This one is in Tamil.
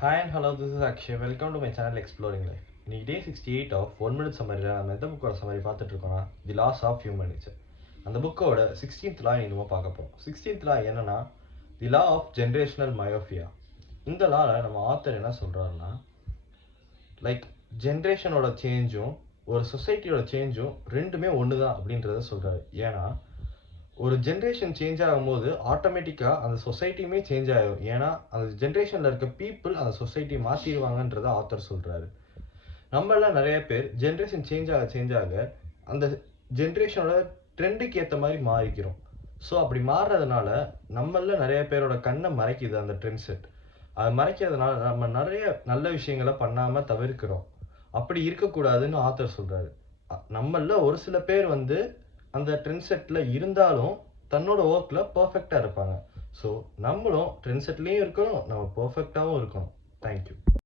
Hi and hello, this is Akshay. Welcome to my channel Exploring Life. இன்னைக்கு டே 68 ஆஃப் 1 minute சம்மரியில் நம்ம எந்த புக்கோட சம்மரி பார்த்துட்டு இருக்கோம்னா தி லாஸ் ஆஃப் ஹியூமன் நேச்சர். அந்த புக்கோட 16th லா இன்னும் பார்க்க போகிறோம். 16th லா என்னன்னா தி லா ஆஃப் ஜென்ரேஷனல் மயோஃபியா. இந்த லாவில் நம்ம ஆத்தர் என்ன சொல்கிறாருன்னா ஜென்ரேஷனோட சேஞ்சும் ஒரு சொசைட்டியோட சேஞ்சும் ரெண்டுமே ஒன்று தான் அப்படின்றத சொல்கிறாரு. ஏன்னா ஒரு ஜென்ரேஷன் சேஞ்ச் ஆகும்போது ஆட்டோமேட்டிக்காக அந்த சொசைட்டியுமே சேஞ்ச் ஆகும். ஏன்னா அந்த ஜென்ரேஷனில் இருக்க பீப்புள் அந்த சொசைட்டியை மாற்றிடுவாங்கன்றத ஆத்தர் சொல்கிறாரு. நம்மள நிறைய பேர் ஜென்ரேஷன் சேஞ்ச் ஆக அந்த ஜென்ரேஷனோட ட்ரெண்டுக்கு ஏற்ற மாதிரி மாறிக்கிறோம். ஸோ அப்படி மாறுறதுனால நம்மள நிறைய பேரோட கண்ணை மறைக்குது அந்த ட்ரெண்ட் செட். அது மறைக்கிறதுனால நம்ம நிறைய நல்ல விஷயங்களை பண்ணாமல் தவிர்க்கிறோம். அப்படி இருக்கக்கூடாதுன்னு ஆத்தர் சொல்கிறாரு. நம்மள ஒரு சில பேர் அந்த ட்ரெண்ட் செட்டில் இருந்தாலும் தன்னோட ஒர்க்கில் பர்ஃபெக்டாக இருப்பாங்க. ஸோ நம்மளும் ட்ரெண்ட் செட்லேயும் இருக்கணும், நம்ம பர்ஃபெக்டாகவும் இருக்கணும். தேங்க்யூ.